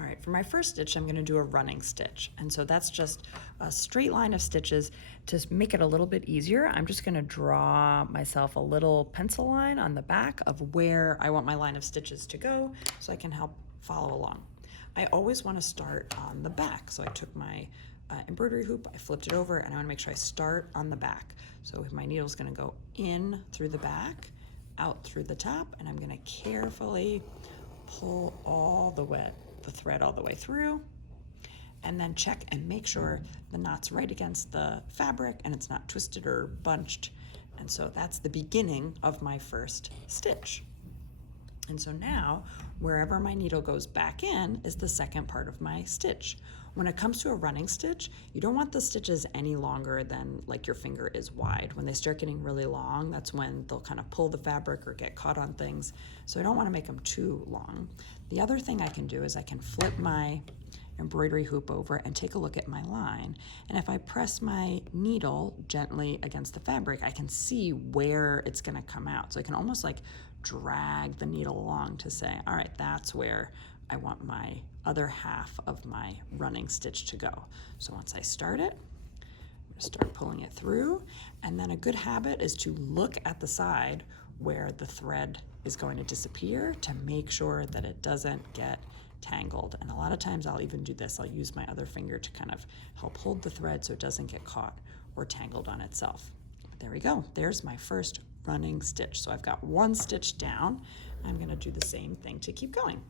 All right, for my first stitch, I'm gonna do a running stitch. And so that's just a straight line of stitches. To make it a little bit easier, I'm just gonna draw myself a little pencil line on the back of where I want my line of stitches to go so I can help follow along. I always wanna start on the back. So I took my embroidery hoop, I flipped it over, and I wanna make sure I start on the back. So my needle's gonna go in through the back, out through the top, and I'm gonna carefully pull the thread all the way through, and then check and make sure the knot's right against the fabric and it's not twisted or bunched. And so that's the beginning of my first stitch. And so now, wherever my needle goes back in is the second part of my stitch. When it comes to a running stitch, you don't want the stitches any longer than like your finger is wide. When they start getting really long, that's when they'll kind of pull the fabric or get caught on things. So I don't want to make them too long. The other thing I can do is I can flip my embroidery hoop over and take a look at my line. And if I press my needle gently against the fabric, I can see where it's gonna come out. So I can almost like drag the needle along to say, all right, that's where I want my other half of my running stitch to go. So once I start it, I'm gonna start pulling it through. And then a good habit is to look at the side where the thread is going to disappear to make sure that it doesn't get tangled. And a lot of times I'll even do this. I'll use my other finger to kind of help hold the thread so it doesn't get caught or tangled on itself. But there we go. There's my first running stitch. So I've got one stitch down. I'm going to do the same thing to keep going.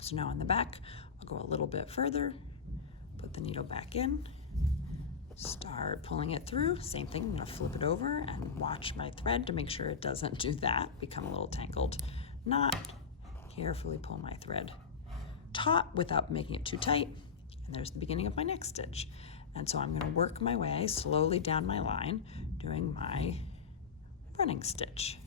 So now on the back, I'll go a little bit further, put the needle back in, start pulling it through. Same thing, I'm going to flip it over and watch my thread to make sure it doesn't do that, become a little tangled knot. Carefully pull my thread taut without making it too tight. And there's the beginning of my next stitch. And so I'm going to work my way slowly down my line, doing my running stitch.